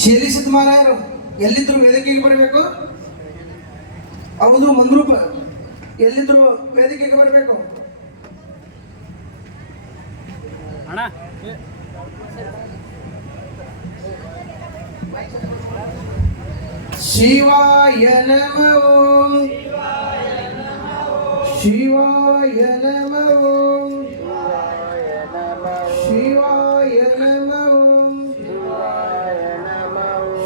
ಶೇರಿಸಿದ ಮಾರಾಯರು ಎಲ್ಲಿದ್ರು ವೇದಿಕೆಗೆ ಬರಬೇಕು. ಹೌದು, ಮಂದ್ರೂಪ ಎಲ್ಲಿದ್ರು ವೇದಿಕೆಗೆ ಬರಬೇಕು. ಶಿವಾಯ ನಮಃ ಓಂ, ಶಿವಾಯ ನಮಃ ಓಂ, ಶಿವಾಯ ನಮಃ ಓಂ,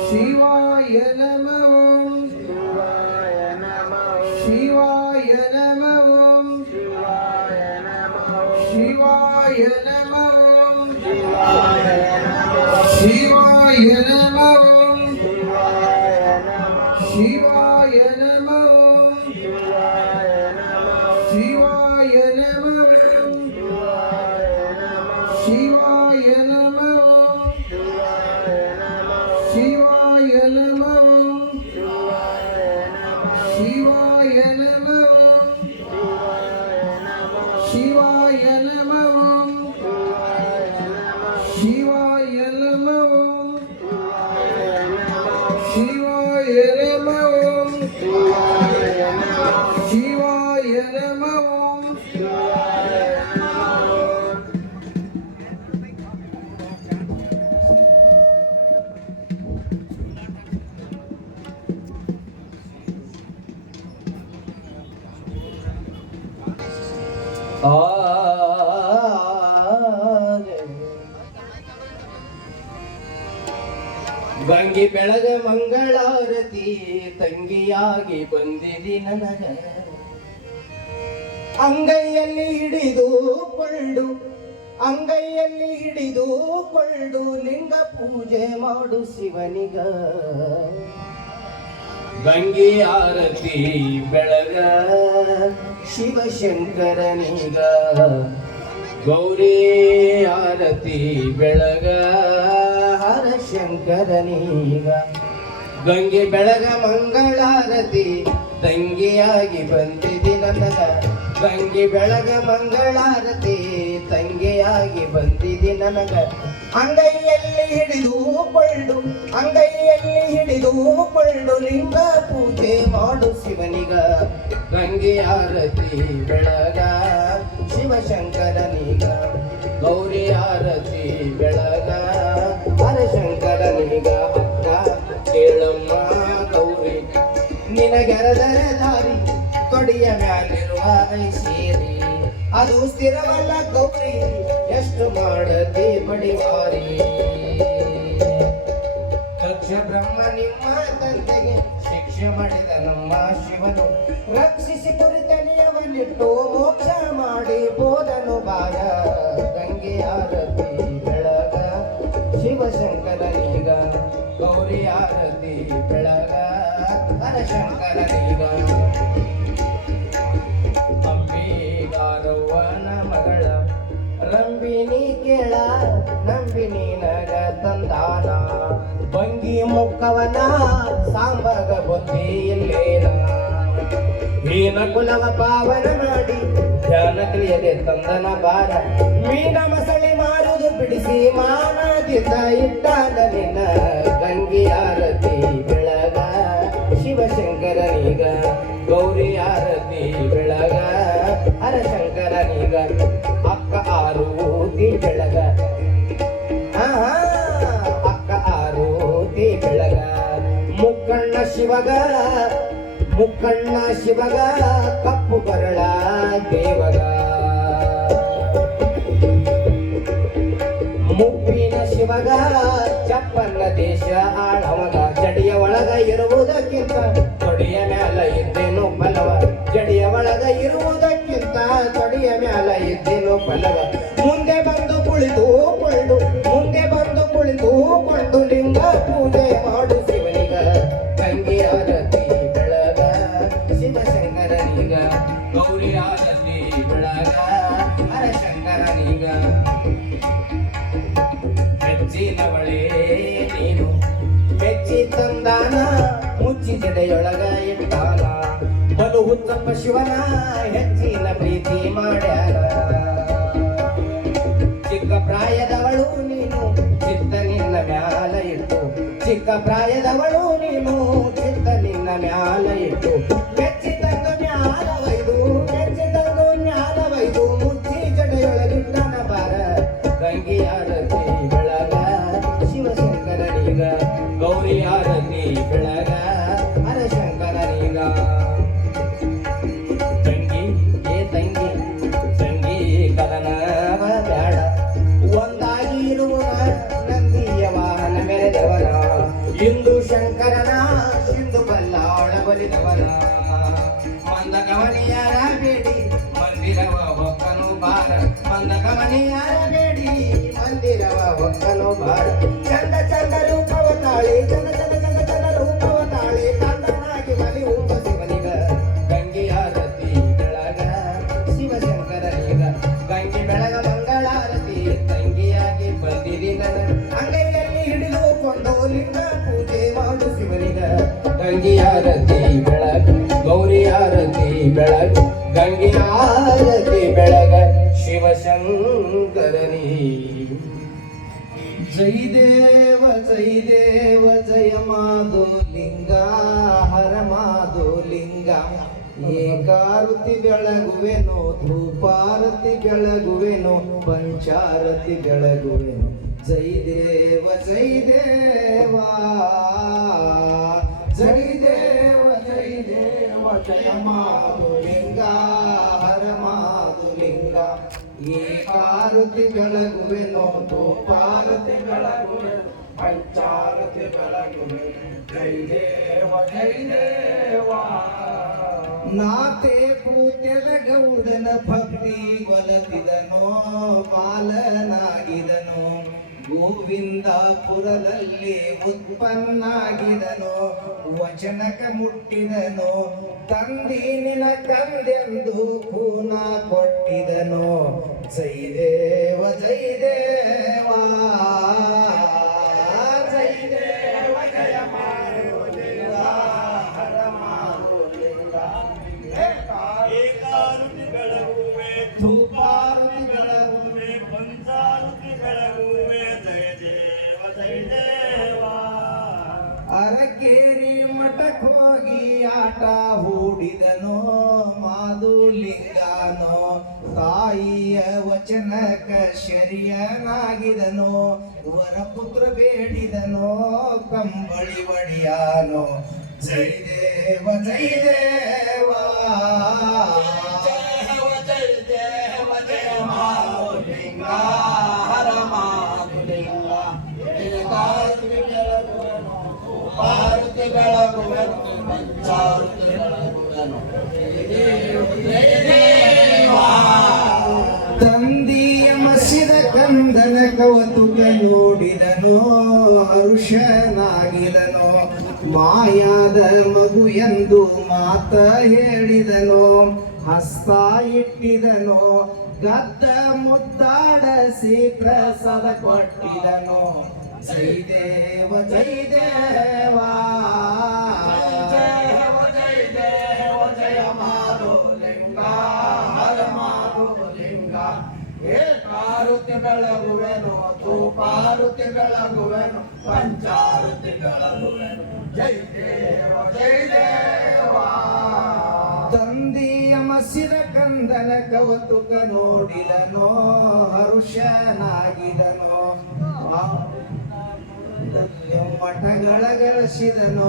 ಶಿವಾಯ ನಮಃ ಓಂ, ಶಿವಾಯ ನಮಃ ಓಂ, ಶಿವಾಯ ನಮಃ ಓಂ, ಶಿವಾಯ ನಮಃ ಓಂ, ಶಿವಾಯ ನಮಃ ಓಂ, ಶಿವಾಯ ನಮಃ ಓಂ, ಶಿವಾಯ ನಮಃ ಓಂ, ಶಿವಾಯ ನಮಃ ಓಂ, ಶಿವಾಯ ನಮಃ ಓಂ, ಶಿವಾಯ ನಮಃ ಓಂ, ಶಿವಾಯ ನಮಃ ಓಂ, ಶಿವಾಯ ನಮಃ ಓಂ, ಶಿವಾಯ ನಮಃ ಓಂ. ಗಂಗಿ ಬೆಳಗ ಮಂಗಳಾರತಿ ತಂಗಿಯಾಗಿ ಬಂದಿದಿ ನನಗ, ಅಂಗೈಯಲ್ಲಿ ಹಿಡಿದುಕೊಂಡು ಲಿಂಗ ಪೂಜೆ ಮಾಡು ಶಿವನಿಗ. ಗಂಗಿ ಆರತಿ ಬೆಳಗ ಶಿವಶಂಕರನಿಗ, ಗೌರಿ ಆರತಿ ಬೆಳಗ ಹರಶಂಕರನೀಗ. ಗಂಗೆ ಬೆಳಗ ಮಂಗಳಾರತಿ ತಂಗಿಯಾಗಿ ಬಂದಿದಿ ನನಗ, ಗಂಗೆ ಬೆಳಗ ಮಂಗಳಾರತಿ ತಂಗಿಯಾಗಿ ಬಂದಿದಿ ನನಗ. ಅಂಗೈಯಲ್ಲಿ ಹಿಡಿದುಕೊಂಡು ಲಿಂಗ ಪೂಜೆ ಮಾಡು ಶಿವನಿಗ. ಗಂಗೆ ಆರತಿ ಬೆಳಗ ಶಿವಶಂಕರನಿಗ, ಗೌರಿ ಆರತಿ ಬೆಳಗ ಹರಶಂಕರನಿಗ. ಅಕ್ಕ ಕೇಳಮ್ಮ ಗೌರಿ ನಿನಗೆರದರೆ ದಾರಿ, ತೊಡಿಯ ಮ್ಯಾಲಿರುವ ಐಸೀರಿ ಅದು ಸ್ಥಿರವಲ್ಲ ಗೌರಿ, ಎಷ್ಟು ಮಾಡದೆ ಬಡಿವಾರಿ. ದಕ್ಷ ಬ್ರಹ್ಮ ನಿಮ್ಮ ತಂದೆಗೆ ಶಿಕ್ಷೆ ಮಾಡಿದ ನಮ್ಮ ಶಿವನು, ರಕ್ಷಿಸಿ ಕುರಿತನಿಯವನಿಟ್ಟು ಮೋಕ್ಷ ಮಾಡಿ ಬೋಧನು ಬಾರ. ಗಂಗೆ ಆರತಿ ಬೆಳಗ ಶಿವಶಂಕರನಿಗ, ಗೌರಿ ಆರತಿ ಬೆಳಗ ಹರಶಂಕರನಿಗ. ಅಂಬಿಗಾರವ್ವನ ಮಗಳ ರಂಬಿನಿ ಕೇಳ, ನಂಬಿನಿ ನಗ ತಂದಾನ, ಬಂಗಿ ಮುಕ್ಕವನ ಸಾಂಬಗ ಬುದ್ಧಿ ಇಲ್ಲೇನ. ಹೀನ ಕುಲವ ಪಾವನ ಮಾಡಿ ಧ್ಯಾನ ತಿಳಿಯದೆ ತಂದನ ಬಾರ, ಮೀನ ಮಸಳೆ ಮಾರುದು ಬಿಡಿಸಿ ಮಾನದಿಂದ ಇಟ್ಟಾಗ ನಿನ್ನ. ಗಂಗಿ ಆರತಿ ಬೆಳಗ ಶಿವಶಂಕರನಿಗ, ಗೌರಿ ಆರತಿ ಬೆಳಗ ಹರಶಂಕರನಿಗ. ಅಕ್ಕ ಆರತಿ ಬೆಳಗ ಅಕ್ಕ ಆರತಿ ಬೆಳಗ ಮುಕ್ಕಣ್ಣ ಶಿವಗ ಕಪ್ಪು ಕರಳ ದೇವಗ. ಮುಪ್ಪಿನ ಶಿವಗ ಚಪ್ಪನ್ನ ದೇಶ ಆಳವಗ, ಜಡಿಯ ಒಳಗ ಇರುವುದಕ್ಕಿಂತ ತೊಡಿಯ ಮ್ಯಾಲ ಇದ್ದೇನು ಬಲವ. ಜಡಿಯ ಒಳಗ ಇರುವುದಕ್ಕಿಂತ ತೊಡಿಯ ಮ್ಯಾಲ ಇದ್ದೇನು ಬಲವ. ಮುಂದೆ ಬಂದು ಕುಳಿತುಕೊಂಡು ಲಿಂಗ ಪೂಜೆ ಮಾಡು ಶಿವನಿಗ. ಗಂಗೆ ಆರತಿ ಬೆಳಗ ಶಿವಶಂಕರನಿಗ, ಗೌರಿ ಆರತಿ ಬೆಳಗ ಹರಶಂಕರನಿಗ. ಮೆಚ್ಚಿನವಳೇ ನೀನು ಮೆಚ್ಚಿ ತಂದಾನ, ಮುಚ್ಚಿ ಜಡೆಯೊಳಗ ಇಟ್ಟಾನ, ಬಲು ಹುಚ್ಚಪ್ಪ ಶಿವನ ಹೆಚ್ಚಿನ ಪ್ರೀತಿ ಮಾಡ್ಯಾರ. ಚಿಕ್ಕ ಪ್ರಾಯದವಳು ನೀನು ಚಿತ್ತ ನಿನ್ನ ಮ್ಯಾಲ ಇಟ್ಟು ಚಿಕ್ಕ ಪ್ರಾಯದವಳು ನೀನು ಚಿತ್ತ ನಿನ್ನ ಮ್ಯಾಲ ಇಟ್ಟು ಬೆಚ್ಚಿದಂದು ಮ್ಯಾಲವೈದು ಬೆಚ್ಚಿದಂದು ಮ್ಯಾಲವೈದು ಮುಚ್ಚಿ ಜಡೆಯೊಳಗಿಟ್ಟನ ಬಾರ ಗಂಗಿಯಾರತಿ ಬೆಳಗ ಶಿವಶಂಕರನಿಗ ಗೌರಿಯಾರತಿ ಬೆಳಗ ಹರಶಂಕರನಿಗ ತಂಗಿ ಏ ತಂಗಿ ತಂಗಿ ಕದನವ ಬ್ಯಾಡ ಒಂದಾಗಿ ಇರುವ ನಂದಿಯ ವಾಹನ ಮೆರೆದವನ ಇಂದು ಶಂಕರನ ಸಿಂಧು ಬಲ್ಲಾಳ ಬಲಿದವನ ಮಂದಗಮನಿಯರ ಬೇಡಿ ಮಂದಿರವ ಒಕ್ಕನು ಬಾರ ಮಂದಗಮನಿಯರ ಬೇಡಿ ಮಂದಿರವ ಒಕ್ಕನು ಬಾರ ಚಂದ ಚಂದ ರೂಪವ ತಾಳಿ ಚಂದ ಚಂದ ಚಂದ ಚಂದ ರೂಪವ ತಾಳಿ ತಂದನಾಗಿ ಮಲಿ ಉಂಬ ಶಿವನಿಗ ಗಂಗೆಯಾರತಿ ಬೆಳಗ ಶಿವಶಂಕರನಿಗ ಗಂಗೆ ಬೆಳಗ ಮಂಗಳಾರತಿ ತಂಗಿಯಾಗಿ ಬಂದಿರಿ ನನ್ನ ಅಂಗೈಯಲ್ಲಿ ಹಿಡಿದುಕೊಂಡು ಲಿಂಗ ಪೂಜೆ ಮಾಡು ಶಿವನಿಗ ಗಂಗೆಯಾರತಿ ಬೆಳಗ ಗೌರಿಯಾರತಿ ಬೆಳಗ ಗಂಗೆಯಾರತಿ ಬೆಳಗ ಶಿವಶಂಕರನಿ ಜೈ ದೇವ ಜಯ ಮಾಧೋಲಿಂಗ ಹರ ಮಾಧೋಲಿಂಗ ಏಕಾರತಿ ಬೆಳಗುವೆನು ಧೂಪಾರತಿ ಬೆಳಗುವೆನು ಪಂಚಾರತಿ ಬೆಳಗುವೆನು ಜೈ ದೇವ ಜೈ ದೇವ ಜೈ ದೇವ ಜೈ ದೇವ ಜಯ ಮಾಧುಲಿಂಗ ಹರ ಮಾಧುಲಿಂಗ ಏಕಾರತಿ ಬೆಳಗುವೆನು ಧೂಪಾರತಿ ಬೆಳಗುವೆನು ಪಂಚಾರತಿ ಬೆಳಗುವೆನು ಜೈ ದೇವ ಜೈ ದೇವ ನಾತೆ ಪೂತ್ಯದ ಗೌಡನ ಭಕ್ತಿ ಒಲತಿದನೋ ಬಾಲನಾಗಿದನೋ ಗೋವಿಂದಾಪುರದಲ್ಲಿ ಉತ್ಪನ್ನಾಗಿದನೋ ವಚನಕ ಮುಟ್ಟಿದನೋ ತಂದಿ ನಿನ ಕಂದೆಂದು ಪೂನ ಕೊಟ್ಟಿದನೋ ಜೈ ದೇವ ಜೈ ದೇವ ಜೈ ದೇವ ಜಯ ಮಾಧುಲಿಂಗ ಹರ ಮಾಧುಲಿಂಗ ಏಕಾರುತಿ ಬೆಳಗುವೆ ಧೂಪಾರುತಿ ಬೆಳಗುವೆ ಪಂಚಾರುತಿ ಬೆಳಗುವೆ ಜಯ ದೇವ ಜಯ ದೇವ ಅರಕೇರಿ ಮಠಕ್ಕೆ ಹೋಗಿ ಆಟ ಹೂಡಿದನೋ ಮಾಧುಲಿಂಗನೋ ತಾಯಿಯ ವಚನಕ ಶರಿಯನಾಗಿದನೋ ವರಪುತ್ರ ಬೇಡಿದನೋ ಕಂಬಳಿ ಒಡೆಯಾನೋ ಜೈ ದೇವ ಜೈ ದೇವ ಜೈ ದೇವ ಜಯ ಮಾಧುಲಿಂಗ ಹರ ಮಾಧುಲಿಂಗ ಏಕಾರುತಿ ಬೆಳಗುವೆನು ಧೂಪಾರುತಿ ಬೆಳಗುವೆನು ಪಂಚಾರುತಿ ಬೆಳಗುವೆನು ಜೈ ದೇವ ಜೈ ದೇವ ತಂದಿಯ ಮಸಿದ ಕಂದನ ಕವತುಕ ನೋಡಿದನೋ ಹರುಷನಾಗಿದನೋ ಮಾಯಾದ ಮಗು ಎಂದು ಮಾತ ಹೇಳಿದನೋ ಹಸ್ತ ಇಟ್ಟಿದನೋ ಗದ್ದ ಮುದ್ದಾಡಸಿ ಪ್ರಸಾದ ಕೊಟ್ಟಿದನೋ ಜೈ ದೇವ ಜೈ ದೇವ ಜೈ ದೇವ ಜಯ ಮಾಧುಲಿಂಗ ಹರ ಮಾಧುಲಿಂಗ ಏಕಾರುತಿ ಬೆಳಗುವೆನು ಧೂಪಾರುತಿ ಬೆಳಗುವೆನು ಪಂಚಾರುತಿ ಬೆಳಗುವೆನು ಜೈ ದೇವ ಜೈ ದೇವ ತಂದಿಯ ಮಸಿದ ಕಂದನ ಕವತುಕ ನೋಡಿದನೋ ಹರುಷನಾಗಿದನೋ ಮಠಗಳ ಗಳಿಸಿದನೋ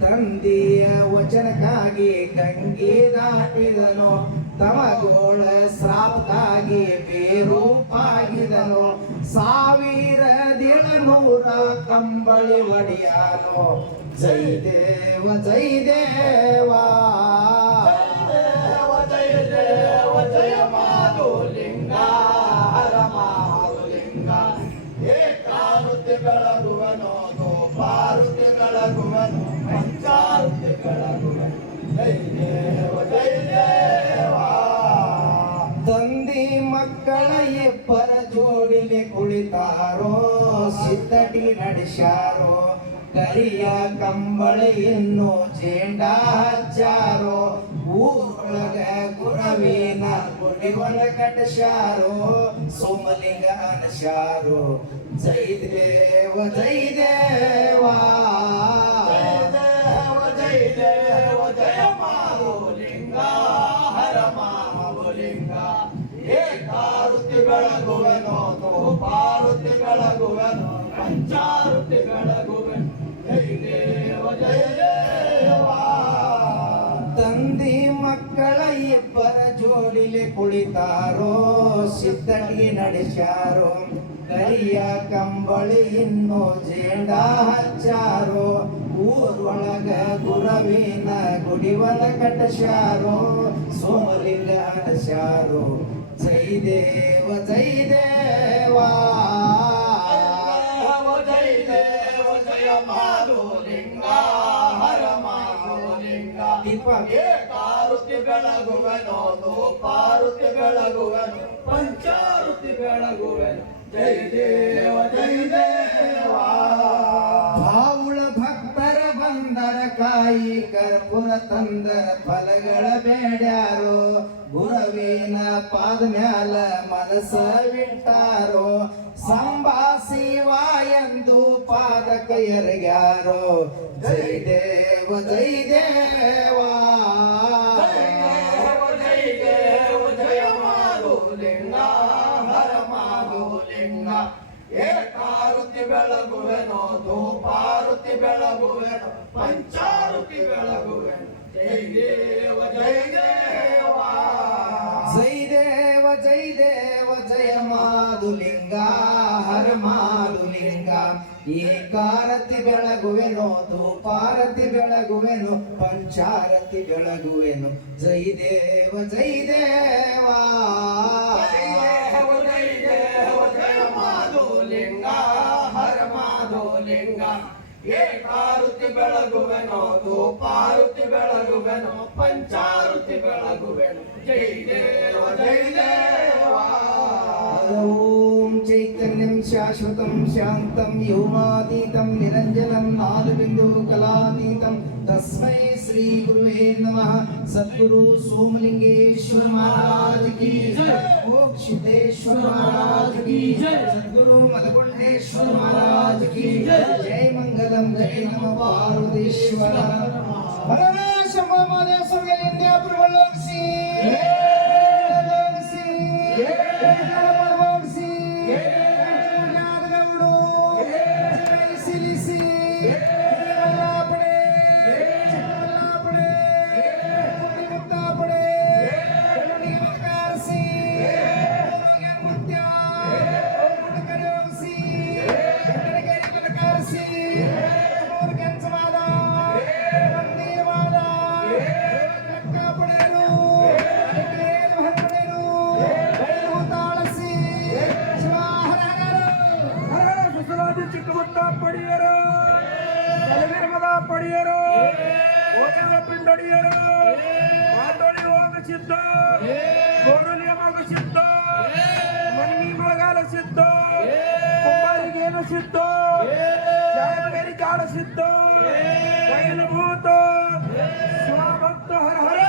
ತಂದೆಯ ವಚನಕ್ಕಾಗಿ ಗಂಗೆ ದಾಟಿದನೋ ತಮಗೋಳ ಶ್ರಾಪಕ್ಕಾಗಿ ಬೇರೂಪಾಗಿದನೋ 1700 ಕಂಬಳಿ ಒಡೆಯಾನೋ ಜೈ ದೇವ ಜೈ ದೇವ ಜೈ ದೇವ ಜಯ ಮಾಧುಲಿಂಗ ಹರ ಮಾಧುಲಿಂಗ ಏಕಾರುತಿ ಬೆಳಗುವನು ಧೂಪಾರುತಿ ಬೆಳಗುವನು ಪಂಚಾರುತಿ ಬೆಳಗುವನು ಜೈ ದೇವ ಜೈ ದೇವ ತಂದಿ ಮಕ್ಕಳ ಇಬ್ಬರ ಜೋಡಿಲೆ ಕುಳಿತಾರೋ ಸಿದ್ಧಟಿ ನಡೆಸಾರೋ ಕರಿಯ ಕಂಬಳಿಯನ್ನು ಜೇಂಡ ಹಚ್ಚಾರೋ ಊರ ಊರೊಳಗ ಗುರವಿನ ಗುಡಿ ಒಂದ ಕಟ್ಟಸ್ಯಾರೋ ಸೋಮಲಿಂಗ ಅನಸ್ಯಾರೋ ಜೈ ದೇವ ಜೈ ದೇವಾ ಜೈ ದೇವ ಜಯ ಮಾರುಲಿಂಗ ಹರ ಮಾರುಲಿಂಗ ಏಕಾರುತಿ ಬೆಳಗುವೆನೋ ಪಾರುತಿ ಬೆಳಗುವೆನೋ ಪಂಚಾರುತಿ ಬೆಳಗುವೆನು ಜೈ ದೇವ ಜಯ ದೇವಾ ತಂದಿ ಮಕ್ಕಳ ಇಬ್ಬರ ಜೋಡಿಲಿ ಕುಳಿತಾರೋ ಸಿದ್ಧಟಿ ನಡೆಸ್ಯಾರೋ ಕರಿಯ ಕಂಬಳಿ ಇನ್ನೋ ಜೇಂಡ ಹಚ್ಚಾರೋ ಊರೊಳಗ ಗುರವಿನ ಗುಡಿವನ ಕಟ್ಟಸ್ಯಾರೋ ಸೋಮಲಿಂಗ ಅನಸ್ಯಾರೋ ಜೈ ದೇವ ಜೈ ದೇವಾ ಜೈ ದೇವ ಜಯ ಮಾರುಲಿಂಗ ಹರ ಮಾರುಲಿಂಗ ಏಕಾರುತಿ ಬೆಳಗುವೆನೋ ಪಾರುತಿ ಬೆಳಗುವೆನು ಪಂಚಾರುತಿ ಬೆಳಗುವೆನು ಜೈ ದೇವ ಜೈ ದೇವಾ ಭಾವುಳ ಭಕ್ತರ ಬಂದರ ಕಾಯಿ ಕರ್ಪೂರ ತಂದರ ಫಲಗಳ ಬೇಡ್ಯಾರೋ ಗುರವಿನ ಪಾದ ಮ್ಯಾಲ ಮನಸ್ಸ ಬಿಟ್ಟಾರೋ ಸಂಭಾಸಿವ ಎಂದು ಪಾದಕ ಎರಗ್ಯಾರೋ ಜೈ ದೇವ ಜೈ ದೇವಾ ಜೈ ದೇವ ಜಯ ಮಾರುಲಿಂಗ ಹರ ಮಾರುಲಿಂಗ ಏಕಾರುತಿ ಬೆಳಗುವೆನೋ ಪಾರುತಿ ಬೆಳಗುವೆನು ಪಂಚಾರುತಿ ಬೆಳಗುವೆನು ಜೈ ದೇವ ಜೈ ದೇವಾ ಜೈ ದೇವ ಜೈ ದೇವ ಜಯ ಮಾರುಲಿಂಗ ಹರ ಮಾರುಲಿಂಗ ಏಕಾರತಿ ಬೆಳಗುವೆನೋ ಪಾರತಿ ಬೆಳಗುವೆನು ಪಂಚಾರತಿ ಬೆಳಗುವೆನು ಜೈ ದೇವ ಜೈ ದೇವಾ ಜೈ ದೇವ ಜಯ ಮಾರುಲಿಂಗ ಹರ ಮಾರುಲಿಂಗ ಏಕಾರುತಿ ಬೆಳಗುವೆನೋ ಪಾರುತಿ ಬೆಳಗುವೆನು ಪಂಚಾರುತಿ ಬೆಳಗುವೆನು ಜೈ ದೇವ ಜೈ ದೇವಾ ಓಂ ಚೈತನ್ಯಂ ಶಾಶ್ವತಂ ಶಾಂತಂ ಯೋಮಾತೀತಂ ನಿರಂಜನಂ ನಾದಬಿಂದು ಕಲಾತೀತಂ ತಸ್ಮೈ ಶ್ರೀ ಗುರುವೇ ನಮಃ ಸದ್ಗುರು ಸೋಮಲಿಂಗೇಶ್ವರ ಮಹಾರಾಜ್ ಕಿ ಜೈ ಮೋಕ್ಷಿತೇಶ್ವರ ಮಹಾರಾಜ್ ಕಿ ಜೈ ಸದ್ಗುರು ಮಲಗೊಂಡೇಶ್ವರ ಮಹಾರಾಜ್ ಕಿ ಜೈ ಜೈ ಮಂಗಲಂ ಜೈ ನಮಃ ಪಾರ್ವತೀಶ್ವರ ಹರ ಶಂಭೋ ಮಹಾದೇವ ಸ್ವಾಮಿಗಳಿಂದ ಪ್ರಬಲೋಗಿಸಿ ಚಿಕ್ಕಮುತ್ತ ಪಡಿಯರು ಜಲವಿರ್ಮದ ಪಡಿಯರು ಓಜನ ಪಿಂಡಡಿಯರು ಮಾತೋಡಿ ಹೋಗ ಸಿದ್ಧ ಗೋರಲಿಯಮಾಗ ಸಿದ್ಧ ಮನ್ನಿ ಮಳೆಗಾಲ ಸಿದ್ಧ ಕುಂಬಾರಿಗೇನು ಸಿದ್ಧ ಜಾಯಗರಿ ಕಾಳ ಸಿದ್ಧ ಭೂತ ಶಿವಭಕ್ತ ಹರ ಹರ